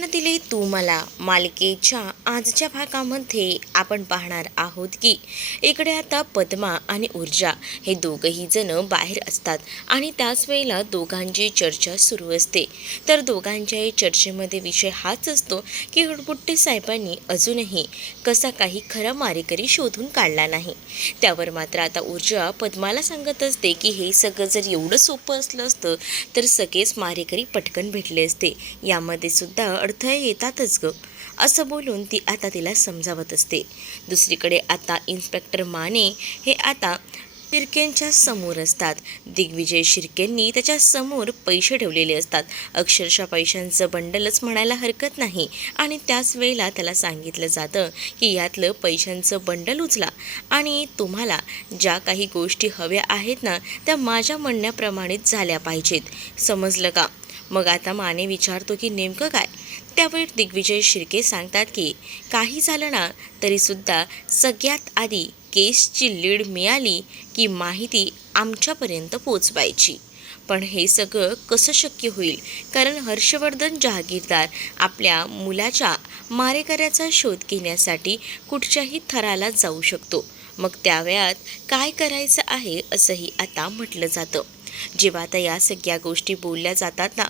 गाणं दिले तू मला मालिकेच्या आजच्या भागामध्ये आपण पाहणार आहोत की इकडे आता पद्मा आणि ऊर्जा हे दोघंही जण बाहेर असतात आणि त्याच वेळेला दोघांची चर्चा सुरू असते. तर दोघांच्याही चर्चेमध्ये विषय हाच असतो की हुडपुट्टे साहेबांनी अजूनही कसा काही खरा मारेकरी शोधून काढला नाही. त्यावर मात्र आता ऊर्जा पद्माला सांगत असते की हे सगळं जर एवढं सोपं असलं असतं तर सगळेच मारेकरी पटकन भेटले असते, यामध्ये सुद्धा अडथळे येतातच ग, असं बोलून ती आता तिला समजावत असते. दुसरीकडे आता इन्स्पेक्टर माने हे आता शिर्केंच्या समोर असतात. दिग्विजय शिर्केंनी त्याच्या समोर पैसे ठेवलेले असतात, अक्षरशः पैशांचं बंडलच म्हणायला हरकत नाही. आणि त्याच वेळेला त्याला सांगितलं जातं की यातलं पैशांचं बंडल उचला आणि तुम्हाला ज्या काही गोष्टी हव्या आहेत ना त्या माझ्या म्हणण्याप्रमाणेच झाल्या पाहिजेत, समजलं का? मग आता माने विचारतो की नेमकं काय? त्यावेळी दिग्विजय शिर्के सांगतात की काही झालं ना तरीसुद्धा सगळ्यात आधी केसची लीड मिळाली की माहिती आमच्यापर्यंत पोचवायची. पण हे सगळं कसं शक्य होईल? कारण हर्षवर्धन जहागीरदार आपल्या मुलाच्या मारेकऱ्याचा शोध घेण्यासाठी कुठच्याही थराला जाऊ शकतो. मग त्या वेळात काय करायचं आहे असंही आता म्हटलं जातं. जेव्हा आता या सगळ्या गोष्टी बोलल्या जातात ना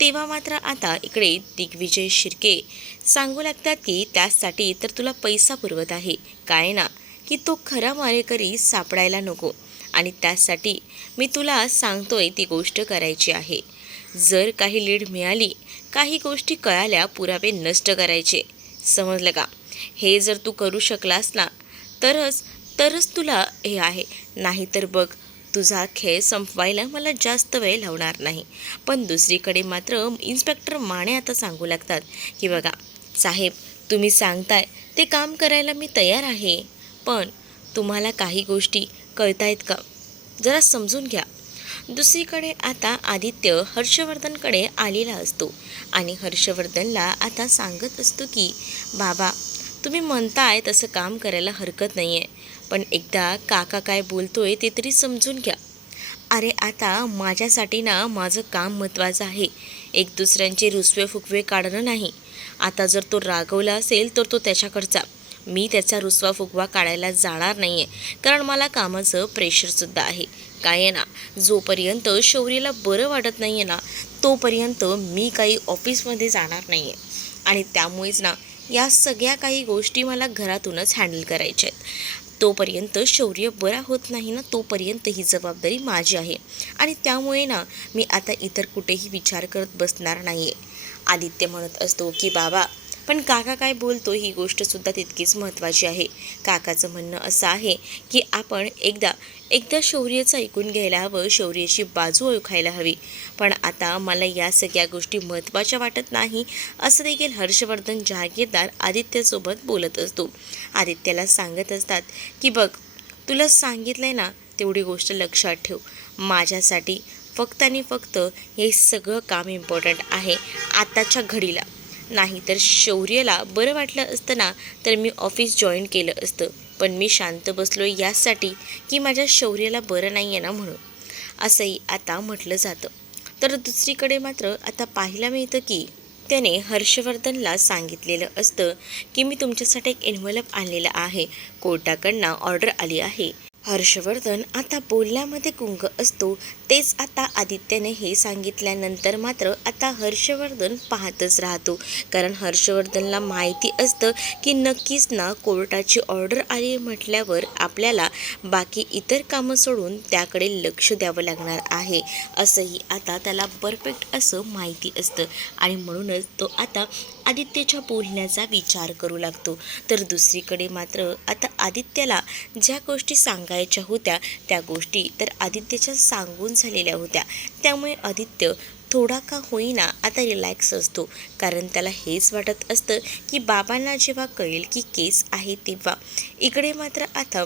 तेव्हा मात्र आता इकडे दिग्विजय शिर्के सांगू लागतात की त्यासाठी तर तुला पैसा पुरवत आहे, काय ना की तो खरा मारेकरी सापडायला नको आणि त्यासाठी मी तुला सांगतोय ती गोष्ट करायची आहे. जर काही लीड मिळाली, काही गोष्टी कळाल्या, पुरावे नष्ट करायचे, समजलं का? हे जर तू करू शकलास ना तरच तरच तुला हे आहे, नाहीतर बघ तुझा खेळ संपवायला मला जास्त वेळ लावणार नाही. पण दुसरीकडे मात्र इन्स्पेक्टर माने आता सांगू लागतात की बघा साहेब, तुम्ही सांगताय ते काम करायला मी तयार आहे, पण तुम्हाला काही गोष्टी कळतायत का? जरा समजून घ्या. दुसरीकडे आता आदित्य हर्षवर्धनकडे आलेला असतो आणि हर्षवर्धनला आता सांगत असतो की बाबा, तुम्ही म्हणताय तसं काम करायला हरकत नाही आहे, पण एकदा काका काय बोलतोय ते तरी समजून घ्या. अरे आता माझ्यासाठी ना माझं काम महत्त्वाचं आहे, एक दुसऱ्यांचे रुसवे फुगवे काढणं नाही. आता जर तो रागवला असेल तर तो त्याच्याकडचा, मी त्याचा रुसवा फुगवा काढायला जाणार नाही आहे, कारण मला कामाचं प्रेशरसुद्धा आहे. काय आहे ना, जोपर्यंत शौर्यला बरं वाटत नाही आहे ना तोपर्यंत मी काही ऑफिसमध्ये जाणार नाही आहे. आणि त्यामुळेच ना या सगळ्या काही गोष्टी मला घरातूनच हँडल करायच्या आहेत. तोपर्यंत शौर्य बरा होत नाही ना तोपर्यंत ही जबाबदारी माझी आहे आणि त्यामुळे ना मी आता इतर कुठेही विचार करत बसणार नाही आहे. आदित्य म्हणत असतो की बाबा, पण काका काय बोलतो ही गोष्टसुद्धा तितकीच महत्त्वाची आहे. काकाचं म्हणणं असं आहे की आपण एकदा शौर्याचं ऐकून घ्यायला हवं, शौर्याची बाजू ओळखायला हवी. पण आता मला या सगळ्या गोष्टी महत्त्वाच्या वाटत नाही, असं देखील हर्षवर्धन जहागीरदार आदित्यसोबत बोलत असतो. आदित्यला सांगत असतात की बघ, तुला सांगितलं आहे ना तेवढी गोष्ट लक्षात ठेव. माझ्यासाठी फक्त आणि फक्त हे सगळं काम इम्पॉर्टंट आहे आताच्या घडीला. नाही तर शौर्यला बरं वाटलं असतं ना तर मी ऑफिस जॉईन केलं असतं, पण मी शांत बसलो यासाठी की माझ्या शौर्याला बरं नाही आहे ना म्हणून, असंही आता म्हटलं जातं. तर दुसरीकडे मात्र आता पाहायला मिळतं की त्याने हर्षवर्धनला सांगितलेलं असतं की मी तुमच्यासाठी एक एन्व्हलप आणलेला आहे, कोर्टाकडनं ऑर्डर आली आहे. हर्षवर्धन आता बोलण्यामध्ये गुंग असतो. तेच आता आदित्यने हे सांगितल्यानंतर मात्र आता हर्षवर्धन पाहतच राहतो, कारण हर्षवर्धनला माहिती असतं की नक्कीच ना कोर्टाची ऑर्डर आली म्हटल्यावर आपल्याला बाकी इतर कामं सोडून त्याकडे लक्ष द्यावं लागणार आहे, असंही आता त्याला परफेक्ट असं माहिती असतं आणि म्हणूनच तो आता आदित्यच्या बोलण्याचा विचार करू लागतो. तर दुसरीकडे मात्र आता आदित्यला ज्या गोष्टी सांगायच्या होत्या त्या गोष्टी तर आदित्यच्या सांगून झालेल्या होत्या, त्यामुळे आदित्य थोडा का होईना आता रिलॅक्स असतो, कारण त्याला हेच वाटत असतं की बाबांना जेव्हा कळेल की केस आहे तेव्हा. इकडे मात्र आता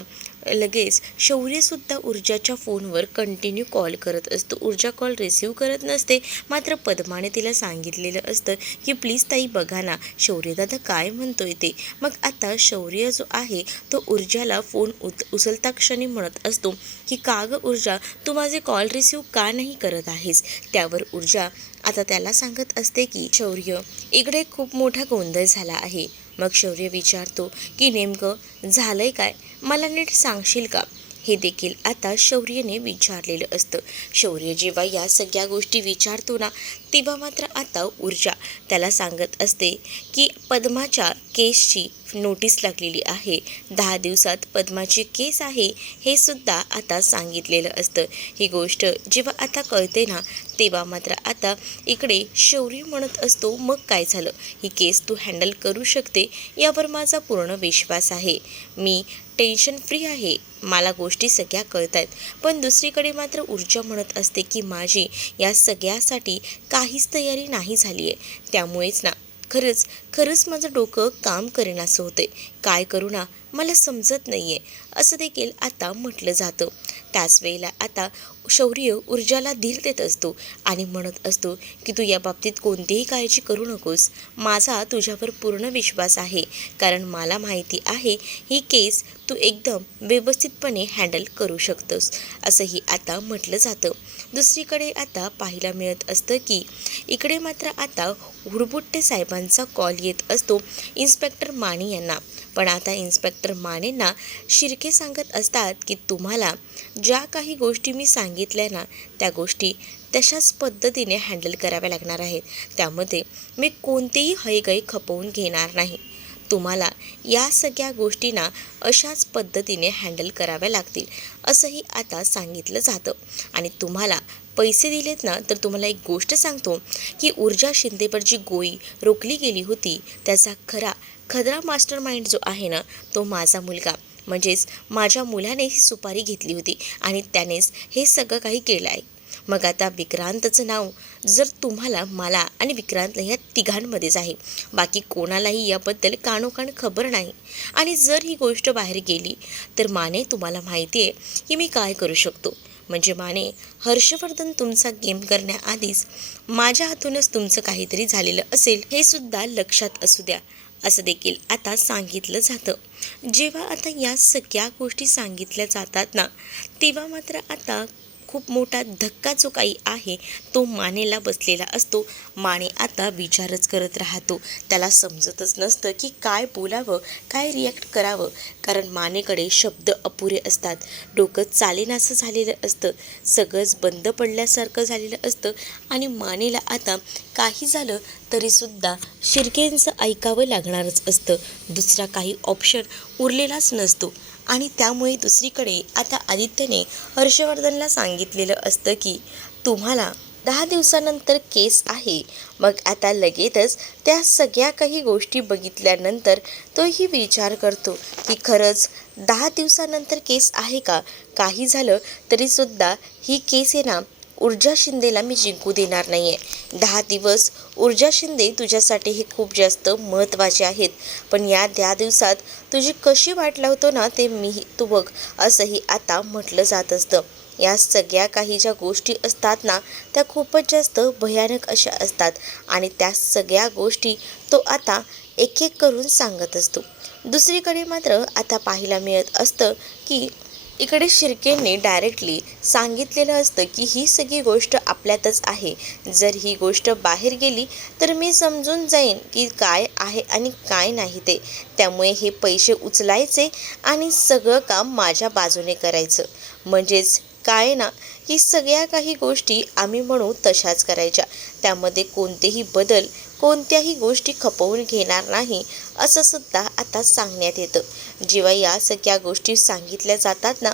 लगेच शौर्यसुद्धा ऊर्जाच्या फोनवर कंटिन्यू कॉल करत असतो. ऊर्जा कॉल रिसीव करत नसते, मात्र पद्माने तिला सांगितलेलं असतं की प्लीज ताई बघा ना शौर्यदादा काय म्हणतोय ते. मग आता शौर्य जो आहे तो ऊर्जाला फोन उचलता क्षणी म्हणत असतो की का गं ऊर्जा, तू माझे कॉल रिसीव का नाही करत आहेस? त्यावर ऊर्जा आता त्याला सांगत असते की शौर्य, इकडे खूप मोठा गोंधळ झाला आहे. मग शौर्य विचारतो की नेमकं झालंय काय, मला नीट सांगशील का? हे देखील आता शौर्यने विचारलेलं असतं. शौर्य जेव्हा या सगळ्या गोष्टी विचारतो ना, तेव्हा मात्र आता ऊर्जा त्याला सांगत असते की पद्माच्या केसची नोटीस लागलेली आहे. 10 दिवसात पद्माची केस आहे हे सुद्धा आता सांगितलेलं असतं. ही गोष्ट जेव्हा आता कळते ना, तेव्हा मात्र आता इकडे शौर्य म्हणत असतो, मग काय झालं, ही केस तू हँडल करू शकते यावर माझा पूर्ण विश्वास आहे. मी टेन्शन फ्री आहे, मला गोष्टी सगळ्या कळत आहेत. पण दुसरीकडे मात्र ऊर्जा म्हणत असते की माझी या सगळ्यासाठी काहीच तयारी नाही झाली आहे. त्यामुळेच ना, खरंच खरंच माझं डोकं काम करेनासं होते, काय करू ना मला समजत नाही आहे, असं देखील आता म्हटलं जातं. त्याच वेळेला आता शौर्य ऊर्जाला धीर देत असतो आणि म्हणत असतो की तू या बाबतीत कोणतीही काळजी करू नकोस, माझा तुझ्यावर पूर्ण विश्वास आहे. कारण मला माहिती आहे ही केस तू एकदम व्यवस्थितपणे हँडल करू शकतोस, असंही आता म्हटलं जातं. दुसरीकडे आता पाहायला मिळत असतं की इकडे मात्र आता हुरबुट्टे साहेबांचा कॉल येत असतो इन्स्पेक्टर माने यांना. पण आता इन्स्पेक्टर मानेंना शिर्के सांगत असतात की तुम्हाला ज्या काही गोष्टी मी सांगितल्या ना, त्या गोष्टी तशाच पद्धतीने हँडल कराव्या लागणार आहेत. त्यामध्ये मी कोणतेही हयगय खपवून घेणार नाही. तुम्हाला या सगळ्या गोष्टींना अशाच पद्धतीने हँडल कराव्या लागतील, असंही आता सांगितलं जातं. आणि तुम्हाला पैसे दिलेत ना, तर तुम्हाला एक गोष्ट सांगतो की ऊर्जा शिंदेवर जी गोळी रोखली गेली होती, त्याचा खरा मास्टर माइंड जो आहे ना, तो माझा मुलगा, म्हणजेच माझ्या मुलाने ही सुपारी घेतली होती आणि त्यानेच हे सगळं काही केलं आहे. मग आता विक्रांतचं नाव जर तुम्हाला, मला आणि विक्रांतला ह्या तिघांमध्येच आहे, बाकी कोणालाही याबद्दल कानोकान खबर नाही. आणि जर ही गोष्ट बाहेर गेली तर माने, तुम्हाला माहिती आहे की मी काय करू शकतो. म्हणजे माने, हर्षवर्धन तुमचा गेम करण्याआधीच माझ्या हातूनच तुमचं काहीतरी झालेलं असेल, हे सुद्धा लक्षात असू द्या, असं देखील आता सांगितलं जातं. जेव्हा आता या सगळ्या गोष्टी सांगितल्या जातात ना, तेव्हा मात्र आता खूप मोठा धक्का जो काही आहे तो मानेला बसलेला असतो. माने आता विचारच करत राहतो, त्याला समजतच नसतं की काय बोलावं, काय रिॲक्ट करावं. कारण मानेकडे शब्द अपुरे असतात, डोकं चालेनासं झालेलं असतं, सगळंच बंद पडल्यासारखं झालेलं असतं. आणि मानेला आता काही झालं तरीसुद्धा शिर्केंचं ऐकावं लागणारच असतं, दुसरा काही ऑप्शन उरलेलाच नसतो. आणि त्यामुळे दुसरीकडे आता आदित्यने हर्षवर्धनला सांगितलेलं असतं की तुम्हाला 10 दिवसानंतर केस आहे. मग आता लगेचच त्या सगळ्या काही गोष्टी बघितल्यानंतर तोही विचार करतो की खरंच 10 दिवसानंतर केस आहे का? काही झालं तरीसुद्धा ही केस आहे ना, ऊर्जा शिंदेला मी जिंकू देणार नाही आहे. 10 दिवस ऊर्जा शिंदे तुझ्यासाठी हे खूप जास्त महत्त्वाचे आहेत, पण या 10 दिवसात तुझी कशी वाट लावतो ना ते तू बघ, असंही आता म्हटलं जात असतं. या सगळ्या काही ज्या गोष्टी असतात ना, त्या खूपच जास्त भयानक अशा असतात आणि त्या सगळ्या गोष्टी तो आता एक एक करून सांगत असतो. दुसरीकडे मात्र आता पाहायला मिळत असतं की इकडे शिर्केंनी डायरेक्टली सांगितलेलं असतं की ही सगळी गोष्ट आपल्यातच आहे, जर ही गोष्ट बाहेर गेली तर मी समजून जाईन की काय आहे आणि काय नाही ते. त्यामुळे हे पैसे उचलायचे आणि सगळं काम माझ्या बाजूने करायचं. म्हणजेच काय ना, की सगळ्या काही गोष्टी आम्ही म्हणू तशाच करायच्या, त्यामध्ये कोणतेही बदल, कोणत्याही गोष्टी खपवून घेणार नाही, असं सुद्धा आता सांगण्यात येतं. जेव्हा या सगळ्या गोष्टी सांगितल्या जातात ना,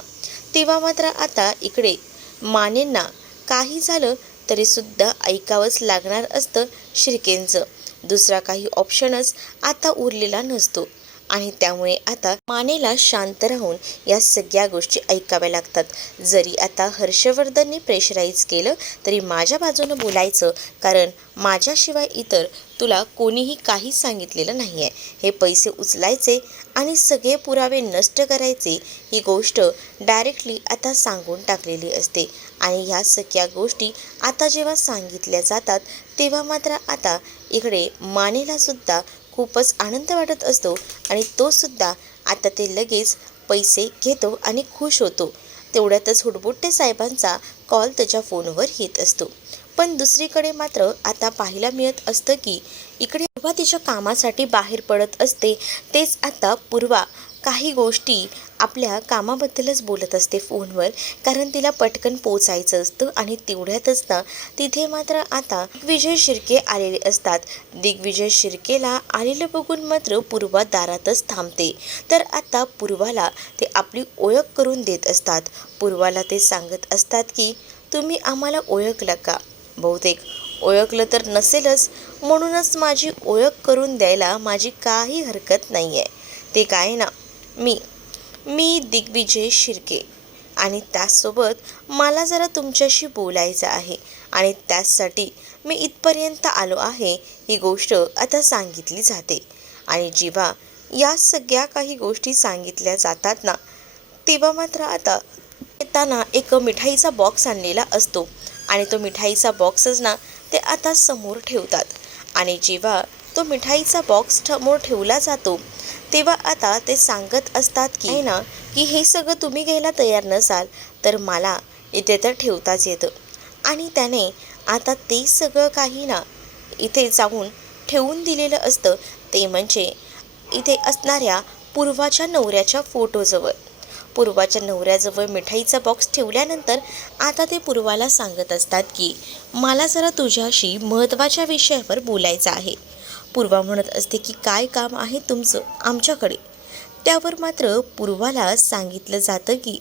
तेव्हा मात्र आता इकडे मानेंना काही झालं तरीसुद्धा ऐकावंच लागणार असतं शिर्केंचं. दुसरा काही ऑप्शनच आता उरलेला नसतो आणि त्यामुळे आता मानेला शांत राहून या सगळ्या गोष्टी ऐकाव्या लागतात. जरी आता हर्षवर्धनने प्रेशराईज केलं तरी माझ्या बाजूनं बोलायचं, कारण माझ्याशिवाय इतर तुला कोणीही काही सांगितलेलं नाही आहे. हे पैसे उचलायचे आणि सगळे पुरावे नष्ट करायचे, ही गोष्ट डायरेक्टली आता सांगून टाकलेली असते. आणि ह्या सगळ्या गोष्टी आता जेव्हा सांगितल्या जातात तेव्हा मात्र आता इकडे मानेलासुद्धा खूपच आनंद वाटत असतो आणि तो सुद्धा आता ते लगेच पैसे घेतो आणि खुश होतो. तेवढ्यातच हुडबुट्टे साहेबांचा कॉल त्याच्या फोनवर येत असतो. पण दुसरीकडे मात्र आता पाहायला मिळत असतं की इकडे पूर्वा तिच्या कामासाठी बाहेर पडत असते. तेच आता पूर्वा काही गोष्टी आपल्या कामाबद्दलच बोलत असते फोनवर, कारण तिला पटकन पोचायचं असतं. आणि तेवढ्यातच ना तिथे मात्र आता दिग्विजय शिर्के आलेले असतात. दिग्विजय शिर्केला आलेलं बघून मात्र पूर्वा दारातच थांबते. तर आता पूर्वाला ते आपली ओळख करून देत असतात. पूर्वाला ते सांगत असतात की तुम्ही आम्हाला ओळखलं का? बहुतेक ओळखलं तर नसेलच, म्हणूनच माझी ओळख करून द्यायला माझी काही हरकत नाही आहे. ते काय ना, मी दिग्विजय शिर्के, आणि त्याचसोबत मला जरा तुमच्याशी बोलायचं आहे आणि त्याचसाठी मी इथपर्यंत आलो आहे. ही गोष्ट आता सांगितली जाते. आणि जेव्हा या सगळ्या काही गोष्टी सांगितल्या जातात ना, तेव्हा मात्र आता येताना एक मिठाईचा बॉक्स आणलेला असतो. आणि तो मिठाईचा बॉक्सच ना ते आता समोर ठेवतात. आणि जेव्हा तो मिठाईचा बॉक्स समोर ठेवला जातो, तेव्हा आता ते सांगत असतात की आहे ना, की हे सगळं तुम्ही घ्यायला तयार नसाल तर मला इथे तर ठेवताच येतं. आणि त्याने आता ते सगळं काही ना इथे जाऊन ठेवून दिलेलं असतं. ते म्हणजे इथे असणाऱ्या पूर्वाच्या नवऱ्याच्या फोटोजवळ. पूर्वाच्या नवऱ्याजवळ मिठाईचा बॉक्स ठेवल्यानंतर आता ते पूर्वाला सांगत असतात की मला जरा तुझ्याशी महत्त्वाच्या विषयावर बोलायचं आहे. पूर्वा म्हणत असते की काय काम आहे तुमचं आमच्याकडे? त्यावर मात्र पूर्वाला सांगितलं जातं की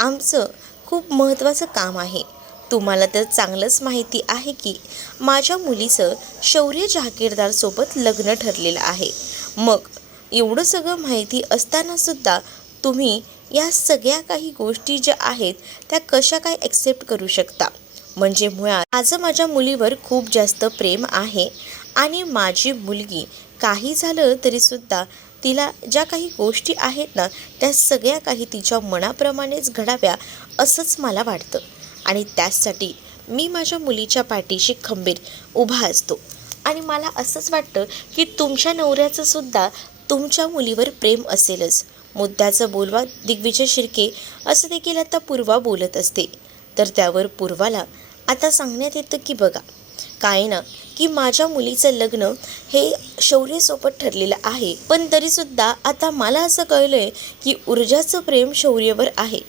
आमचं खूप महत्त्वाचं काम आहे. तुम्हाला तर चांगलंच माहिती आहे की माझ्या मुलीचं शौर्य जहागीरदारसोबत लग्न ठरलेलं आहे. मग एवढं सगळं माहिती असतानासुद्धा तुम्ही या सगळ्या काही गोष्टी ज्या आहेत त्या कशा काय ॲक्सेप्ट करू शकता? म्हणजे मुळात माझं माझ्या मुलीवर खूप जास्त प्रेम आहे आणि माझी मुलगी काही झालं तरीसुद्धा तिला ज्या काही गोष्टी आहेत ना त्या सगळ्या काही तिच्या मनाप्रमाणेच घडाव्या असंच मला वाटतं. आणि त्याचसाठी मी माझ्या मुलीच्या पाठीशी खंबीर उभा असतो. आणि मला असंच वाटतं की तुमच्या नवऱ्याचं सुद्धा तुमच्या मुलीवर प्रेम असेलच. मुद्द्याचं बोलवा दिग्विजय शिर्के, असं देखील आता पूर्वा बोलत असते. तर त्यावर पूर्वाला आता सांगण्यात येतं की बघा काय ना, की माझ्या मुलीचं लग्न हे शौर्यसोबत ठरलेलं आहे. पण तरीसुद्धा आता मला असं कळलं आहे की ऊर्जाचं प्रेम शौर्यवर आहे.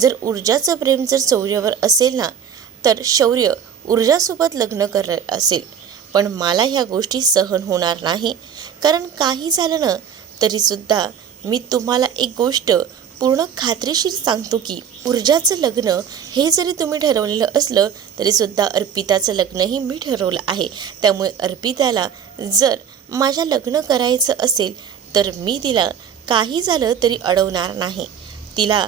जर ऊर्जाचं प्रेम जर शौर्यवर असेल ना, तर शौर्य ऊर्जासोबत लग्न करणार असेल. पण मला ह्या गोष्टी सहन होणार नाही. कारण काही झालं ना तरीसुद्धा मी तुम्हाला एक गोष्ट पूर्ण खात्रीशीर सांगतो की ऊर्जाचं लग्न हे जरी तुम्ही ठरवलेलं असलं तरीसुद्धा अर्पिताचं लग्नही मी ठरवलं आहे. त्यामुळे अर्पिताला जर माझ्या लग्न करायचं असेल तर मी तिला काही झालं तरी अडवणार नाही. तिला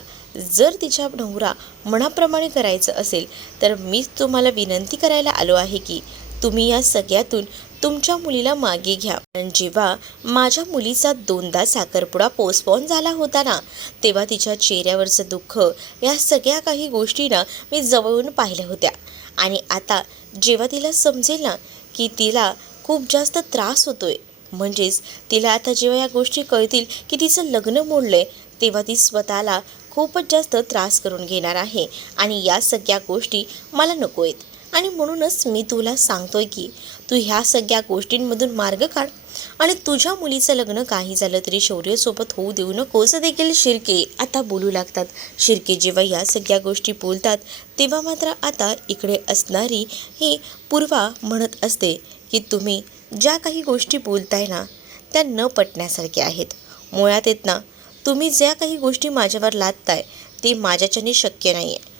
जर तिच्या नवरा मनाप्रमाणे करायचं असेल तर मीच तुम्हाला विनंती करायला आलो आहे की तुम्ही या सगळ्यातून तुमच्या मुलीला मागे घ्या. आणि जेव्हा माझ्या मुलीचा 2दा साखरपुडा पोस्टपोन झाला होता ना, तेव्हा तिच्या चेहऱ्यावरचं दुःख या सगळ्या काही गोष्टी ना मी जवळून पाहिल्या होत्या. आणि आता जेव्हा तिला समजेल ना की तिला खूप जास्त त्रास होतोय, म्हणजेच तिला आता जेव्हा या गोष्टी कळतील की तिचं लग्न मोडलंय, तेव्हा ती स्वतःला खूपच जास्त त्रास करून घेणार आहे. आणि या सगळ्या गोष्टी मला नको आहेत. आणि म्हणूनच मी तुला सांगतोय की तू ह्या सगळ्या गोष्टींमधून मार्ग काढ आणि तुझ्या मुलीचं लग्न काही झालं तरी शौर्यसोबत होऊ देऊ नकोस. देखील शिर्के आता बोलू लागतात. शिर्के जेव्हा या सगळ्या गोष्टी बोलतात तेव्हा मात्र आता इकडे असणारी ही पूर्वा म्हणत असते की तुम्ही ज्या काही गोष्टी बोलताय ना त्या न पटण्यासारख्या आहेत. मुळात आहेत ना, तुम्ही ज्या काही गोष्टी माझ्यावर लादताय ते माझ्याच्याने शक्य नाही आहे.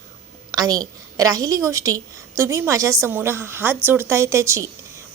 आणि राहिली गोष्टी तुम्ही माझ्यासमोर हात जोडताय त्याची,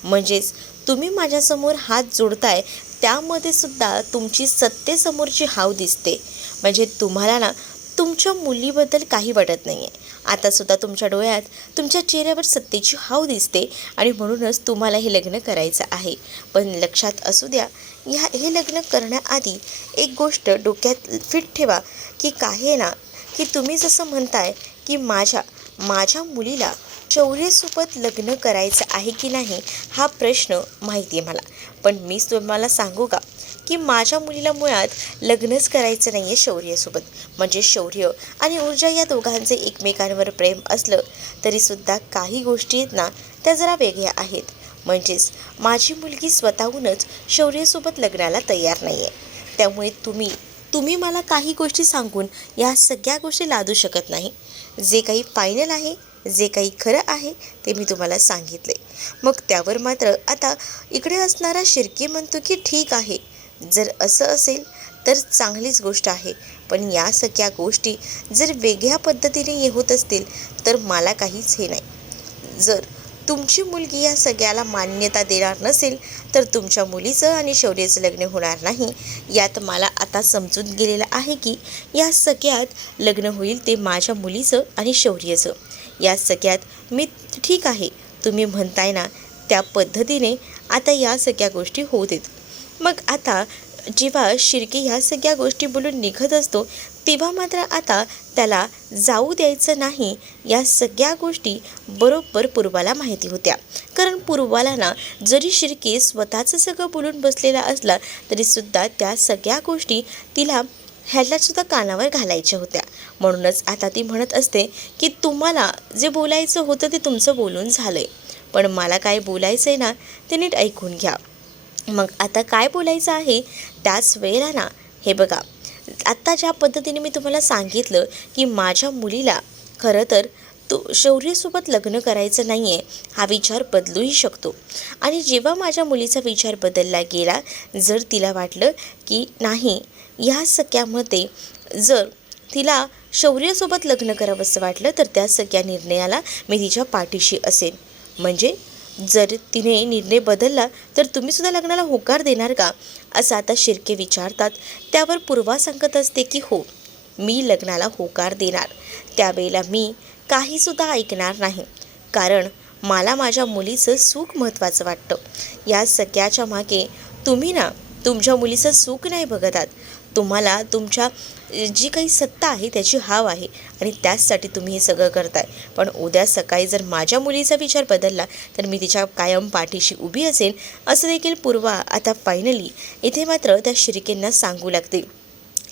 म्हणजेच तुम्ही माझ्यासमोर हात जोडताय त्यामध्ये सुद्धा तुमची सत्तेसमोरची हाव दिसते. म्हणजे तुम्हाला ना तुमच्या मुलीबद्दल काही वाटत नाही आहे. आतासुद्धा तुमच्या डोळ्यात तुमच्या चेहऱ्यावर सत्तेची हाव दिसते आणि म्हणूनच तुम्हाला हे लग्न करायचं आहे. पण लक्षात असू द्या, हे लग्न करण्याआधी एक गोष्ट डोक्यात फिट ठेवा की काय आहे ना, की तुम्ही जसं म्हणताय की माझ्या मुलीला शौर्यसोबत लग्न करायचं आहे की नाही हा प्रश्न माहिती आहे मला. पण मीच तुम्हाला सांगू का की माझ्या मुलीला मुळात लग्नच करायचं नाही आहे शौर्यसोबत. म्हणजे शौर्य आणि ऊर्जा या दोघांचे एकमेकांवर प्रेम असलं तरीसुद्धा काही गोष्टी आहेत ना त्या जरा वेगळ्या आहेत. म्हणजेच माझी मुलगी स्वतःहूनच शौर्यसोबत लग्नाला तयार नाही आहे. त्यामुळे तुम्ही मला काही गोष्टी सांगून या सगळ्या गोष्टी लादू शकत नाही. जे काही फायनल आहे, जे काही खरं आहे ते मी तुम्हाला सांगितले. मग त्यावर मात्र आता इकडे असणारा शिर्के म्हणतो की ठीक आहे, जर असं असेल तर चांगलीच गोष्ट आहे. पण या सगळ्या गोष्टी जर वेगळ्या पद्धतीने होत असतील तर मला काहीच हे नाही. जर तुमची मुलगी या सगळ्याला मान्यता देणार नसेल तर तुमच्या मुलीचं आणि शौर्याचं लग्न होणार नाही. यात मला आता समजून गेलेलं आहे की या सगळ्यात लग्न होईल ते माझ्या मुलीचं आणि शौर्याचं. या सगळ्यात मी ठीक आहे, तुम्ही म्हणताय ना त्या पद्धतीने आता या सगळ्या गोष्टी होऊ देत. मग आता जेव्हा शिर्के ह्या सगळ्या गोष्टी बोलून निघत असतो तेव्हा मात्र आता त्याला जाऊ द्यायचं नाही या सगळ्या गोष्टी बरोबर पूर्वाला माहिती होत्या. कारण पूर्वाला ना जरी शिर्के स्वतःचं सगळं बोलून बसलेला असला तरीसुद्धा त्या सगळ्या गोष्टी तिला ह्यालासुद्धा कानावर घालायच्या होत्या. म्हणूनच आता ती म्हणत असते की तुम्हाला जे बोलायचं होतं ते तुमचं बोलून झालं आहे, पण मला काय बोलायचं आहे ना ते नीट ऐकून घ्या. मग आता काय बोलायचं आहे त्याच वेळेला ना हे बघा, आत्ता ज्या पद्धतीने मी तुम्हाला सांगितलं की माझ्या मुलीला खरं तर शौर्यसोबत लग्न करायचं नाही आहे हा विचार बदलूही शकतो. आणि जेव्हा माझ्या मुलीचा विचार बदलला गेला, जर तिला वाटलं की नाही ह्या सगळ्यामध्ये जर तिला शौर्यासोबत लग्न करावंसं वाटलं तर त्या सगळ्या निर्णयाला मी तिच्या पाठीशी असेन. म्हणजे जर तिने निर्णय बदलला तर तुम्हीसुद्धा लग्नाला होकार देणार का, असं आता शिर्के विचारतात. त्यावर पूर्वा सांगत असते की हो, मी लग्नाला होकार देणार. त्यावेळेला मी काहीसुद्धा ऐकणार नाही, कारण मला माझ्या मुलीचं सुख महत्त्वाचं वाटतं. या सगळ्याच्या मागे तुम्ही ना तुमच्या मुलीचं सुख नाही बघत आहात. तुम्हाला तुमच्या जी काही सत्ता आहे त्याची हाव आहे आणि त्याचसाठी तुम्ही हे सगळं करताय. पण उद्या सकाळी जर माझ्या मुलीचा विचार बदलला तर मी तिच्या कायम पाठीशी उभी असेल, असं देखील पूर्वा आता फायनली इथे मात्र त्या शिर्केंना सांगू लागते.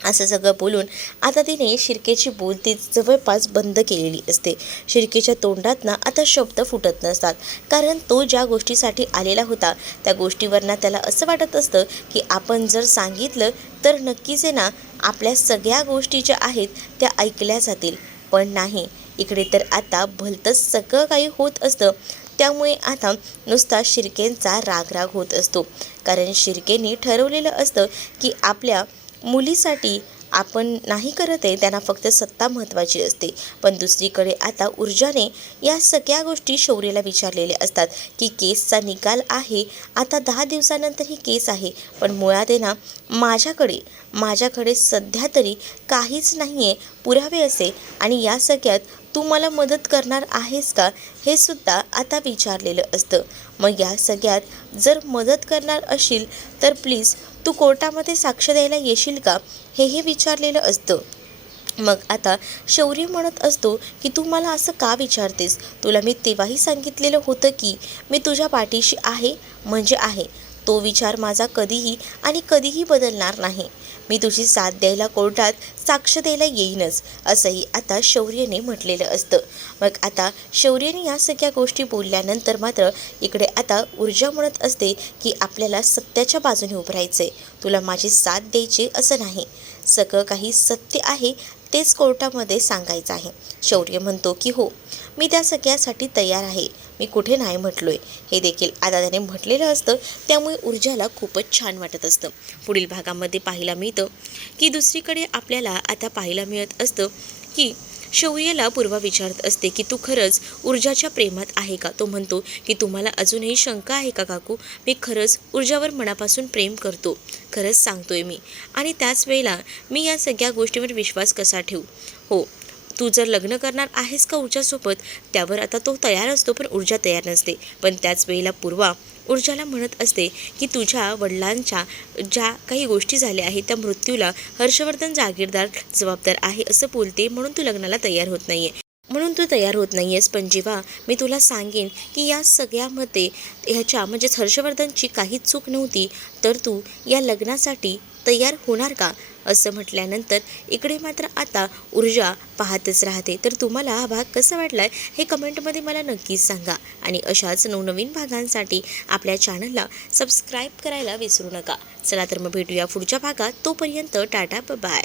असं सगळं बोलून आता तिने शिर्केची बोलती जवळपास बंद केलेली असते. शिर्केच्या तोंडात ना आता शब्द फुटत नसतात, कारण तो ज्या गोष्टीसाठी आलेला होता त्या गोष्टीवरनं त्याला असं वाटत असतं की आपण जर सांगितलं तर नक्कीच आहे ना आपल्या सगळ्या गोष्टी ज्या आहेत त्या ऐकल्या जातील. पण नाही, इकडे तर आता भलतंच सगळं काही होत असतं. त्यामुळे आता नुसता शिर्केंचा राग होत असतो, कारण शिर्केने ठरवलेलं असतं की आपल्या मुलीसाठी आपण नाही करत आहे, त्यांना फक्त सत्ता महत्त्वाची असते. पण दुसरीकडे आता ऊर्जाने या सगळ्या गोष्टी शौर्यला विचारलेल्या असतात की केसचा निकाल आहे, आता 10 दिवसानंतर ही केस आहे, पण मुळात आहे ना माझ्याकडे सध्या तरी काहीच नाही आहे पुरावे असे, आणि या सगळ्यात तू मला मदत करणार आहेस का हे सुद्धा आता विचारलेलं असतं. मग या सगळ्यात जर मदत करणार असशील तर प्लीज तू कोर्टामध्ये साक्ष द्यायला येशील का, हेही विचारलेलं असतं. मग आता शौर्य म्हणत असतो की तू मला असं का विचारतेस, तुला मी तेव्हाही सांगितलेलं होतं की मी तुझ्या पाठीशी आहे म्हणजे आहे. तो विचार माझा कधीही बदलणार नाही. मी तुझी साथ द्यायला कोर्टात साक्ष द्यायला येईनच, असंही आता शौर्यने म्हटलेलं असतं. मग आता शौर्यने या सगळ्या गोष्टी बोलल्यानंतर मात्र इकडे आता ऊर्जा म्हणत असते की आपल्याला सत्याच्या बाजूने उभं राहायचं आहे, तुला माझी साथ द्यायची असं नाही. सगळं काही सत्य आहे तेच कोर्टामध्ये सांगायचं आहे. शौर्य म्हणतो की हो, मी त्या सगळ्यासाठी तयार आहे, मी कुठे नाही म्हटलोय, हे देखील आता त्याने म्हटलेलं असतं. त्यामुळे ऊर्जाला खूपच छान वाटत असतं. पुढील भागामध्ये पाहायला मिळतं की दुसरीकडे आपल्याला आता पाहायला मिळत असतं की शौर्यला पूर्वा विचारत असते की तू खरंच ऊर्जाच्या प्रेमात आहे का. तो म्हणतो की तुम्हाला अजूनही शंका आहे का काकू, मी खरंच ऊर्जावर मनापासून प्रेम करतो, खरंच सांगतोय मी. आणि त्याच वेळेला मी या सगळ्या गोष्टीवर विश्वास कसा ठेवू. हो, तू जर लग्न करणार आहेस का ऊर्जासोबत, त्यावर आता तो तयार असतो पण ऊर्जा तयार नसते. पण त्याच वेळेला पूर्वा ऊर्जाला म्हणत असते की तुझ्या वडिलांच्या ज्या काही गोष्टी झाल्या आहेत त्या मृत्यूला हर्षवर्धन जागीरदार जबाबदार आहे असं बोलते, म्हणून तू लग्नाला तयार होत नाही आहे. म्हणून तू तयार होत नाही आहेस. पण जेव्हा मी तुला सांगेन की या सगळ्यामध्ये ह्याच्या म्हणजेच हर्षवर्धनची काहीच चूक नव्हती, तर तू या लग्नासाठी तयार होणार का? असं म्हटल्यानंतर इकडे मात्र आता ऊर्जा पाहतच राहते. तर तुम्हाला हा भाग कसा वाटलाय हे कमेंटमध्ये मला नक्कीच सांगा. आणि अशाच नवनवीन भागांसाठी आपल्या चॅनलला सबस्क्राईब करायला विसरू नका. चला तर मग भेटूया पुढच्या भागात. तोपर्यंत टाटा बाय.